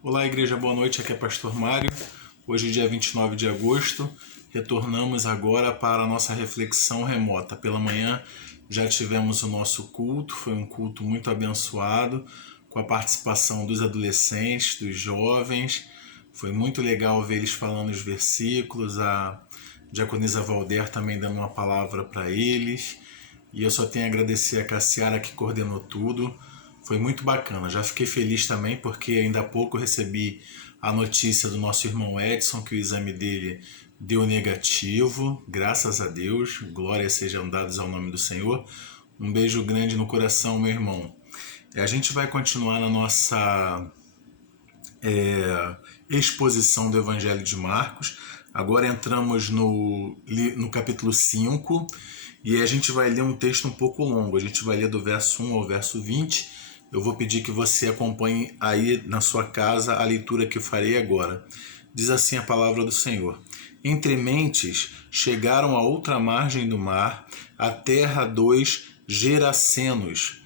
Olá, igreja, boa noite. Aqui é Pastor Mário. Hoje, dia 29 de agosto, retornamos agora para a nossa reflexão remota. Pela manhã já tivemos o nosso culto, foi um culto muito abençoado, com a participação dos adolescentes, dos jovens. Foi muito legal ver eles falando os versículos, a diaconisa Valder também dando uma palavra para eles. E eu só tenho a agradecer a Cassiara que coordenou tudo. Foi muito bacana. Já fiquei feliz também porque ainda há pouco recebi a notícia do nosso irmão Edson que o exame dele deu negativo. Graças a Deus. Glórias sejam dadas ao nome do Senhor. Um beijo grande no coração, meu irmão. A gente vai continuar na nossa exposição do Evangelho de Marcos. Agora entramos no capítulo 5 e a gente vai ler um texto um pouco longo. A gente vai ler do verso 1 ao verso 20. Eu vou pedir que você acompanhe aí na sua casa a leitura que eu farei agora. Diz assim a palavra do Senhor. Entre mentes chegaram à outra margem do mar, a terra dos Gerasenos.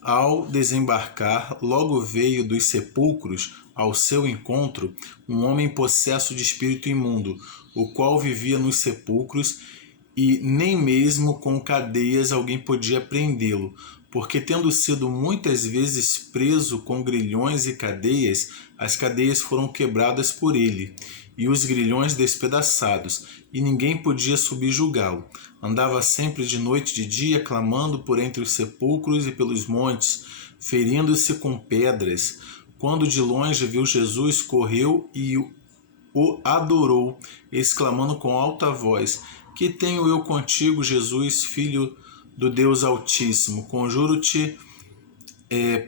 Ao desembarcar, logo veio dos sepulcros ao seu encontro um homem possesso de espírito imundo, o qual vivia nos sepulcros e nem mesmo com cadeias alguém podia prendê-lo, porque tendo sido muitas vezes preso com grilhões e cadeias, as cadeias foram quebradas por ele, e os grilhões despedaçados, e ninguém podia subjugá-lo. Andava sempre de noite e de dia, clamando por entre os sepulcros e pelos montes, ferindo-se com pedras. Quando de longe viu Jesus, correu e o adorou, exclamando com alta voz: Que tenho eu contigo, Jesus, filho do Deus Altíssimo? Conjuro-te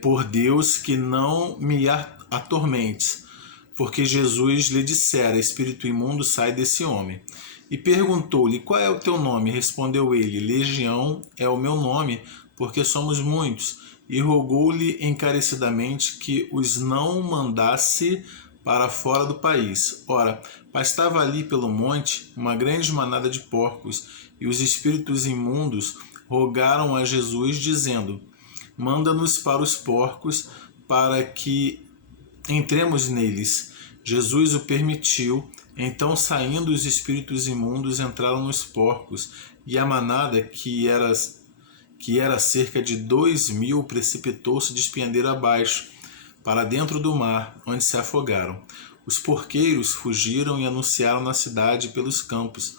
por Deus que não me atormentes. Porque Jesus lhe dissera: Espírito imundo, sai desse homem. E perguntou-lhe: Qual é o teu nome? Respondeu ele: Legião é o meu nome, porque somos muitos. E rogou-lhe encarecidamente que os não mandasse para fora do país. Ora, pastava ali pelo monte uma grande manada de porcos, e os espíritos imundos rogaram a Jesus, dizendo: Manda-nos para os porcos, para que entremos neles. Jesus o permitiu. Então, saindo os espíritos imundos, entraram nos porcos, e a manada, que era cerca de 2.000, precipitou-se de espendeiro abaixo, para dentro do mar, onde se afogaram. Os porqueiros fugiram e anunciaram na cidade pelos campos.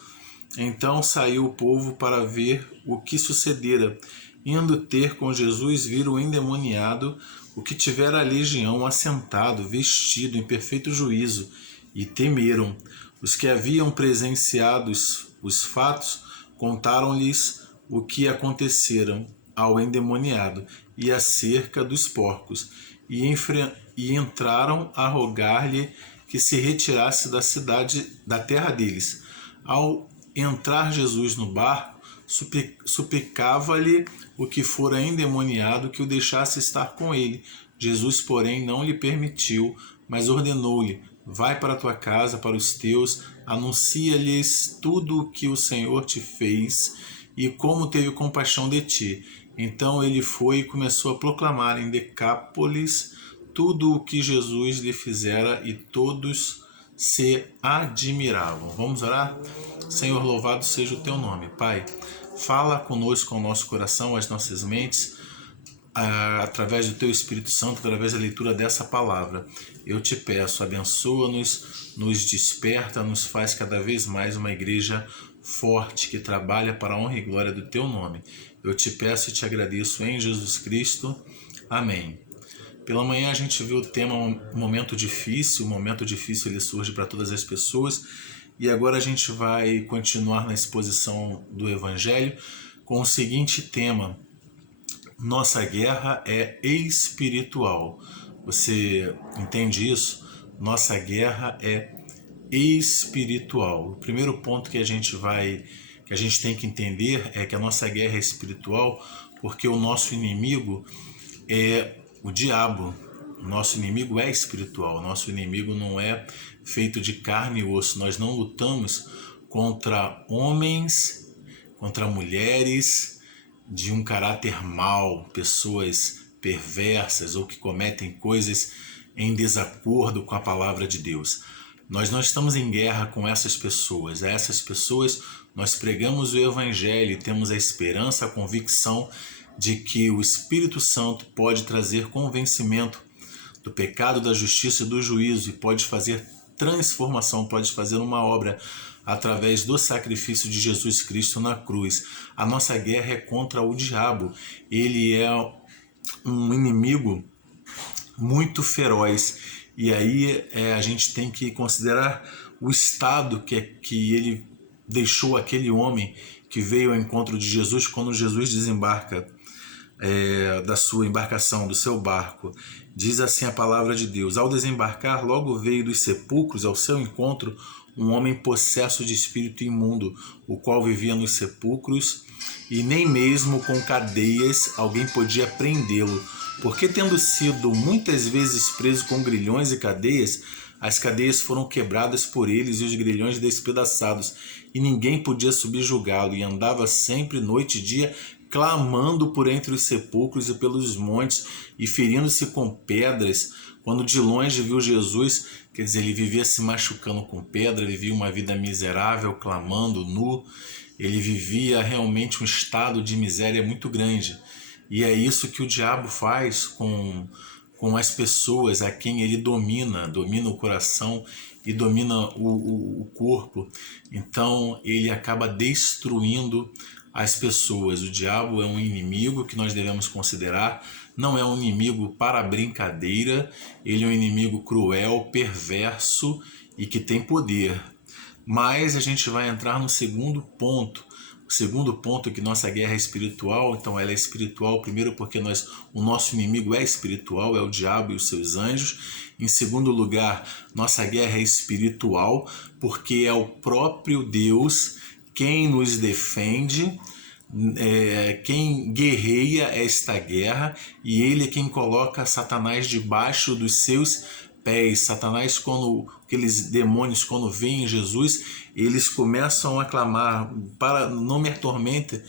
Então saiu o povo para ver o que sucedera. Indo ter com Jesus, viram o endemoniado, o que tivera a legião, assentado, vestido em perfeito juízo, e temeram. Os que haviam presenciado os fatos contaram-lhes o que aconteceram ao endemoniado e acerca dos porcos, e entraram a rogar-lhe que se retirasse da cidade, da terra deles. Ao entrar Jesus no barco, suplicava-lhe o que fora endemoniado que o deixasse estar com ele. Jesus, porém, não lhe permitiu, mas ordenou-lhe: Vai para a tua casa, para os teus, anuncia-lhes tudo o que o Senhor te fez e como teve compaixão de ti. Então ele foi e começou a proclamar em Decápolis tudo o que Jesus lhe fizera, e todos se admiravam. Vamos orar? Senhor, louvado seja o teu nome. Pai, fala conosco, ao nosso coração, às nossas mentes, através do teu Espírito Santo, através da leitura dessa palavra. Eu te peço, abençoa-nos, nos desperta, nos faz cada vez mais uma igreja forte, que trabalha para a honra e glória do teu nome. Eu te peço e te agradeço em Jesus Cristo. Amém. Pela manhã a gente viu o tema momento difícil. O momento difícil ele surge para todas as pessoas. E agora a gente vai continuar na exposição do Evangelho com o seguinte tema: Nossa guerra é espiritual. Você entende isso? Nossa guerra é espiritual. O primeiro ponto que a gente tem que entender é que a nossa guerra é espiritual, porque o nosso inimigo é o diabo. O nosso inimigo é espiritual. O nosso inimigo não é feito de carne e osso. Nós não lutamos contra homens, contra mulheres de um caráter mau, pessoas perversas ou que cometem coisas em desacordo com a palavra de Deus. Nós não estamos em guerra com essas pessoas. A essas pessoas nós pregamos o Evangelho e temos a esperança, a convicção de que o Espírito Santo pode trazer convencimento do pecado, da justiça e do juízo e pode fazer transformação, pode fazer uma obra através do sacrifício de Jesus Cristo na cruz. A nossa guerra é contra o diabo. Ele é um inimigo muito feroz. E aí a gente tem que considerar o estado que ele deixou aquele homem que veio ao encontro de Jesus quando Jesus desembarca da sua embarcação, do seu barco. Diz assim a palavra de Deus: ao desembarcar, logo veio dos sepulcros ao seu encontro um homem possesso de espírito imundo, o qual vivia nos sepulcros, e nem mesmo com cadeias alguém podia prendê-lo, porque tendo sido muitas vezes preso com grilhões e cadeias, as cadeias foram quebradas por eles e os grilhões despedaçados, e ninguém podia subjugá-lo, e andava sempre noite e dia clamando por entre os sepulcros e pelos montes, e ferindo-se com pedras. Quando de longe viu Jesus, quer dizer, ele vivia se machucando com pedra, vivia uma vida miserável, clamando, nu. Ele vivia realmente um estado de miséria muito grande. E é isso que o diabo faz com as pessoas a quem ele domina o coração e domina o corpo. Então ele acaba destruindo as pessoas. O diabo é um inimigo que nós devemos considerar, não é um inimigo para brincadeira, ele é um inimigo cruel, perverso e que tem poder. Mas a gente vai entrar no segundo ponto. O segundo ponto é que nossa guerra é espiritual. Então ela é espiritual primeiro porque o nosso inimigo é espiritual, é o diabo e os seus anjos. Em segundo lugar, nossa guerra é espiritual porque é o próprio Deus quem nos defende, quem guerreia esta guerra, e ele é quem coloca Satanás debaixo dos seus pés. Satanás, aqueles demônios, quando veem Jesus, eles começam a clamar: para, não me atormente,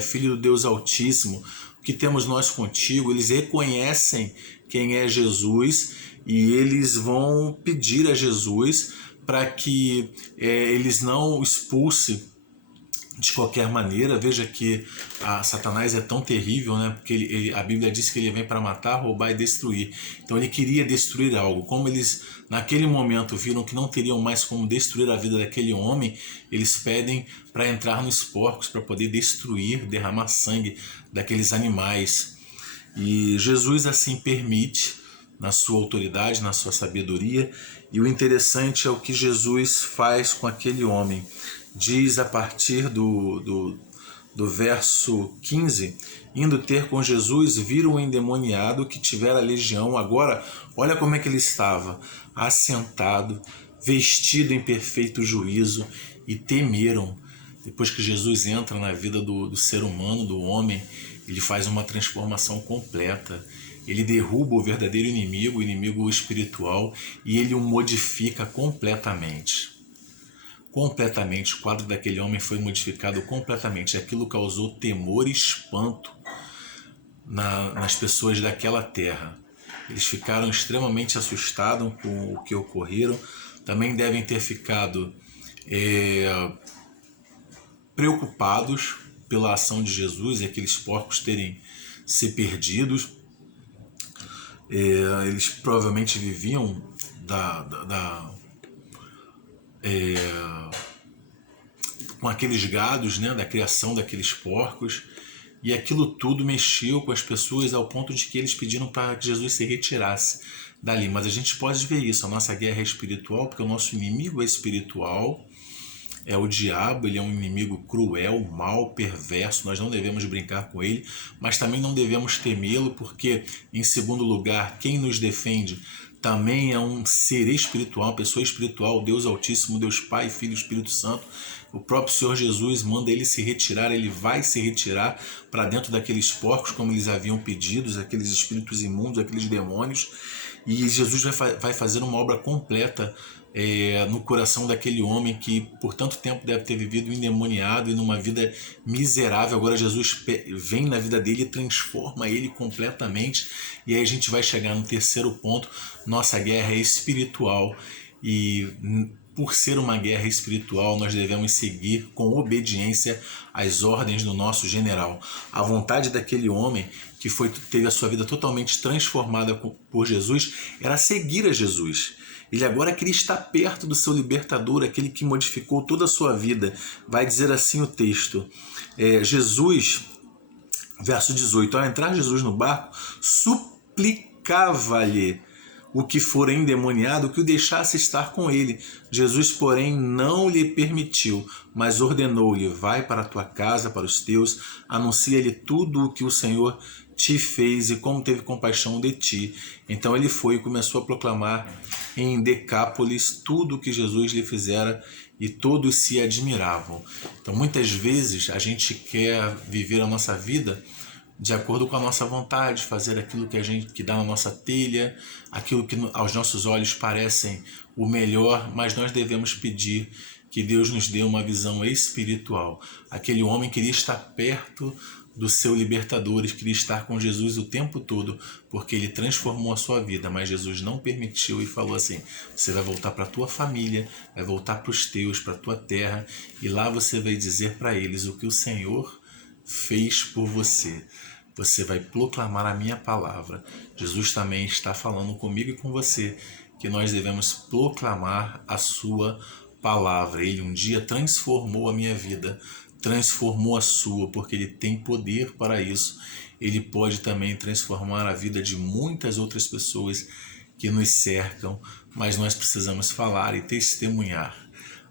filho do Deus Altíssimo, o que temos nós contigo? Eles reconhecem quem é Jesus e eles vão pedir a Jesus para que eles não o expulsem de qualquer maneira. Veja que Satanás é tão terrível, né? Porque a Bíblia diz que ele vem para matar, roubar e destruir. Então ele queria destruir algo. Como eles naquele momento viram que não teriam mais como destruir a vida daquele homem, eles pedem para entrar nos porcos, para poder destruir, derramar sangue daqueles animais. E Jesus assim permite, na sua autoridade, na sua sabedoria. E o interessante é o que Jesus faz com aquele homem. Diz a partir do verso 15: indo ter com Jesus, viram o endemoniado que tivera legião. Agora, olha como é que ele estava: assentado, vestido em perfeito juízo, e temeram. Depois que Jesus entra na vida do ser humano, do homem, ele faz uma transformação completa. Ele derruba o verdadeiro inimigo, o inimigo espiritual, e ele o modifica completamente. Completamente. O quadro daquele homem foi modificado completamente. Aquilo causou temor e espanto nas pessoas daquela terra. Eles ficaram extremamente assustados com o que ocorreram. Também devem ter ficado preocupados pela ação de Jesus e aqueles porcos terem se perdidos. Eles provavelmente viviam com aqueles gados, né, da criação daqueles porcos, e aquilo tudo mexeu com as pessoas ao ponto de que eles pediram para que Jesus se retirasse dali. Mas a gente pode ver isso, a nossa guerra é espiritual, porque o nosso inimigo é espiritual, é o diabo. Ele é um inimigo cruel, mau, perverso. Nós não devemos brincar com ele, mas também não devemos temê-lo, porque, em segundo lugar, quem nos defende também é um ser espiritual, uma pessoa espiritual, Deus Altíssimo, Deus Pai, Filho e Espírito Santo. O próprio Senhor Jesus manda ele se retirar, ele vai se retirar para dentro daqueles porcos, como eles haviam pedido, aqueles espíritos imundos, aqueles demônios. E Jesus vai fazer uma obra completa no coração daquele homem que por tanto tempo deve ter vivido endemoniado e numa vida miserável. Agora Jesus vem na vida dele e transforma ele completamente. E aí a gente vai chegar no terceiro ponto. Nossa guerra é espiritual, e por ser uma guerra espiritual, nós devemos seguir com obediência às ordens do nosso general. A vontade daquele homem que teve a sua vida totalmente transformada por Jesus era seguir a Jesus. Ele agora queria estar perto do seu libertador, aquele que modificou toda a sua vida. Vai dizer assim o texto. Jesus, verso 18, ao entrar Jesus no barco, suplicava-lhe o que for endemoniado que o deixasse estar com ele. Jesus, porém, não lhe permitiu, mas ordenou-lhe: vai para a tua casa, para os teus, anuncia-lhe tudo o que o Senhor te fez e como teve compaixão de ti. Então ele foi e começou a proclamar em Decápolis tudo o que Jesus lhe fizera, e todos se admiravam. Então muitas vezes a gente quer viver a nossa vida de acordo com a nossa vontade, fazer aquilo que dá na nossa telha, aquilo que aos nossos olhos parecem o melhor, mas nós devemos pedir que Deus nos dê uma visão espiritual. Aquele homem queria estar perto do seu libertador, queria estar com Jesus o tempo todo, porque ele transformou a sua vida, mas Jesus não permitiu e falou assim: você vai voltar para a tua família, vai voltar para os teus, para a tua terra, e lá você vai dizer para eles o que o Senhor fez por você. Você vai proclamar a minha palavra. Jesus também está falando comigo e com você que nós devemos proclamar a sua palavra. Ele um dia transformou a minha vida, transformou a sua, porque ele tem poder para isso. Ele pode também transformar a vida de muitas outras pessoas que nos cercam, mas nós precisamos falar e testemunhar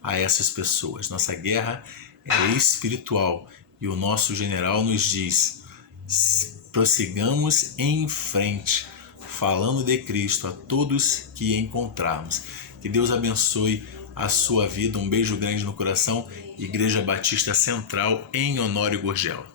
a essas pessoas. Nossa guerra é espiritual e o nosso general nos diz: prossigamos em frente, falando de Cristo a todos que encontrarmos. Que Deus abençoe a sua vida. Um beijo grande no coração. Igreja Batista Central em Honório Gurgel.